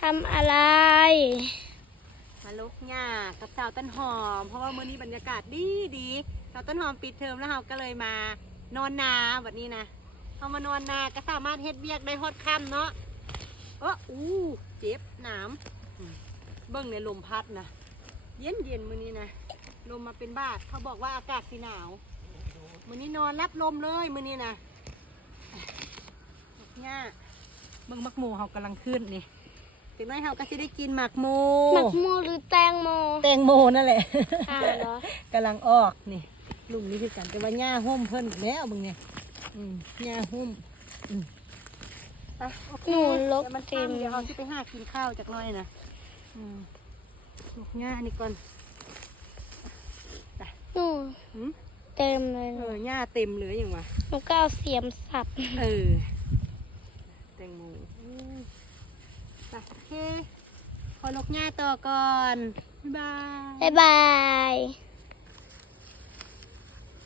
ทำอะไรมาลุกหญ้ากับสาวต้นหอมเพราะว่ามื้อนี้บรรยากาศดีสาวต้นหอมปิดเทอมแล้วเราก็เลยมานอนนาแบบนี้นะเอามานอนนาก็สามารถเฮ็ดเวียกได้ฮอดค่ำเนาะเจ็บหนามเบิ่งในลมพัดนะเย็นมื้อนี้นะลมมาเป็นบาทเขาบอกว่าอากาศสิหนาวมื้อนี้นอนรับลมเลยมื้อนี้นะหญ้าเบิ่งมักโมเขากำลังขึ้นนี่ถึงน้อยเขาก็จะได้กินหมักโม หมักโมหรือแตงโม แตงโมนั่นแหละ เหรอก ำลังออกนี่ลุงนี่คือกันแต่ว่าหญ้าหุ้มเพิ่นแล้วมึงไงหญ้าหุ้มไปโอเค หนูลก เดี๋ยวมัน เต็ม เดี๋ยวเขาจะไปหากินข้าวจากน้อยนะลูกหญ้านี่ก่อน หนูเต็มเลย หญ้าเต็มเลยอย่างวะ หนูก็เอาเสียมสับ แตงโมไปโอเคขอลูกหญ้าต่อก่อนบ๊ายบาย บ๊ายบาย